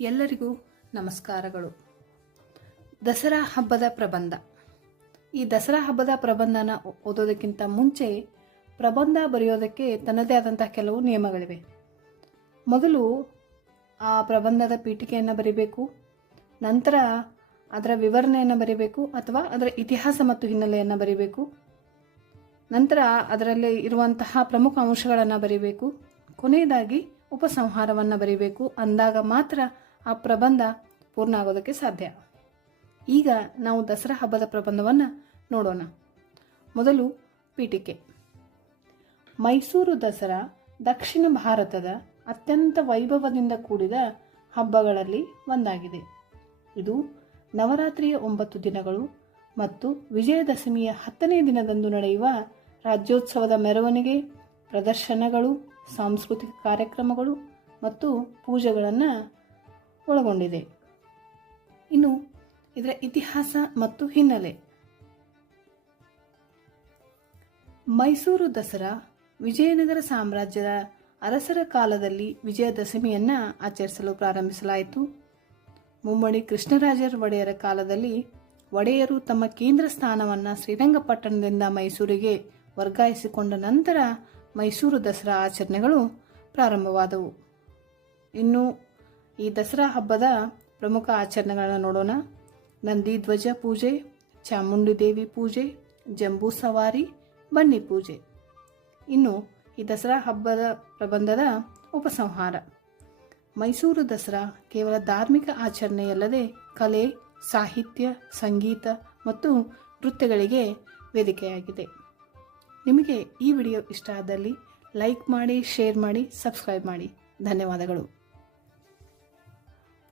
ಎಲ್ಲರಿಗೂ ನಮಸ್ಕಾರಗಳು. ದಸರಾ ಹಬ್ಬದ ಪ್ರಬಂಧ. ಈ ದಸರಾ ಹಬ್ಬದ ಪ್ರಬಂಧನ ಓದೋದಕ್ಕಿಂತ ಮುಂಚೆ ಪ್ರಬಂಧ ಬರೆಯೋದಕ್ಕೆ ತನ್ನದೇ ಆದಂತಹ ಕೆಲವು ನಿಯಮಗಳಿವೆ. ಮೊದಲು ಆ ಪ್ರಬಂಧದ ಪೀಠಿಕೆಯನ್ನು ಬರೀಬೇಕು, ನಂತರ ಅದರ ವಿವರಣೆಯನ್ನು ಬರೀಬೇಕು ಅಥವಾ ಅದರ ಇತಿಹಾಸ ಮತ್ತು ಹಿನ್ನೆಲೆಯನ್ನು ಬರೀಬೇಕು, ನಂತರ ಅದರಲ್ಲಿ ಇರುವಂತಹ ಪ್ರಮುಖ ಅಂಶಗಳನ್ನು ಬರೀಬೇಕು, ಕೊನೆಯದಾಗಿ ಉಪಸಂಹಾರವನ್ನು ಬರೀಬೇಕು, ಅಂದಾಗ ಮಾತ್ರ ಆ ಪ್ರಬಂಧ ಪೂರ್ಣ ಆಗೋದಕ್ಕೆ ಸಾಧ್ಯ. ಈಗ ನಾವು ದಸರಾ ಹಬ್ಬದ ಪ್ರಬಂಧವನ್ನು ನೋಡೋಣ. ಮೊದಲು ಪೀಠಿಕೆ. ಮೈಸೂರು ದಸರಾ ದಕ್ಷಿಣ ಭಾರತದ ಅತ್ಯಂತ ವೈಭವದಿಂದ ಕೂಡಿದ ಹಬ್ಬಗಳಲ್ಲಿ ಒಂದಾಗಿದೆ. ಇದು ನವರಾತ್ರಿಯ ಒಂಬತ್ತು ದಿನಗಳು ಮತ್ತು ವಿಜಯದಶಮಿಯ ಹತ್ತನೇ ದಿನದಂದು ನಡೆಯುವ ರಾಜ್ಯೋತ್ಸವದ ಮೆರವಣಿಗೆ, ಪ್ರದರ್ಶನಗಳು, ಸಾಂಸ್ಕೃತಿಕ ಕಾರ್ಯಕ್ರಮಗಳು ಮತ್ತು ಪೂಜೆಗಳನ್ನು ಒಳಗೊಂಡಿದೆ. ಇನ್ನು ಇದರ ಇತಿಹಾಸ ಮತ್ತು ಹಿನ್ನೆಲೆ. ಮೈಸೂರು ದಸರಾ ವಿಜಯನಗರ ಸಾಮ್ರಾಜ್ಯದ ಅರಸರ ಕಾಲದಲ್ಲಿ ವಿಜಯದಶಮಿಯನ್ನು ಆಚರಿಸಲು ಪ್ರಾರಂಭಿಸಲಾಯಿತು. ಮುಮ್ಮಡಿ ಕೃಷ್ಣರಾಜರ ಒಡೆಯರ ಕಾಲದಲ್ಲಿ ಒಡೆಯರು ತಮ್ಮ ಕೇಂದ್ರ ಸ್ಥಾನವನ್ನು ಶ್ರೀರಂಗಪಟ್ಟಣದಿಂದ ಮೈಸೂರಿಗೆ ವರ್ಗಾಯಿಸಿಕೊಂಡ ನಂತರ ಮೈಸೂರು ದಸರಾ ಆಚರಣೆಗಳು ಪ್ರಾರಂಭವಾದವು. ಇನ್ನು ಈ ದಸರಾ ಹಬ್ಬದ ಪ್ರಮುಖ ಆಚರಣೆಗಳನ್ನು ನೋಡೋಣ. ನಂದಿ ಧ್ವಜ ಪೂಜೆ, ಚಾಮುಂಡಿ ದೇವಿ ಪೂಜೆ, ಜಂಬೂ ಸವಾರಿ, ಬನ್ನಿ ಪೂಜೆ. ಇನ್ನು ಈ ದಸರಾ ಹಬ್ಬದ ಪ್ರಬಂಧದ ಉಪಸಂಹಾರ. ಮೈಸೂರು ದಸರಾ ಕೇವಲ ಧಾರ್ಮಿಕ ಆಚರಣೆಯಲ್ಲದೆ ಕಲೆ, ಸಾಹಿತ್ಯ, ಸಂಗೀತ ಮತ್ತು ನೃತ್ಯಗಳಿಗೆ ವೇದಿಕೆಯಾಗಿದೆ. ನಿಮಗೆ ಈ ವಿಡಿಯೋ ಇಷ್ಟ ಆದಲ್ಲಿ ಲೈಕ್ ಮಾಡಿ, ಶೇರ್ ಮಾಡಿ, ಸಬ್ಸ್ಕ್ರೈಬ್ ಮಾಡಿ. ಧನ್ಯವಾದಗಳು.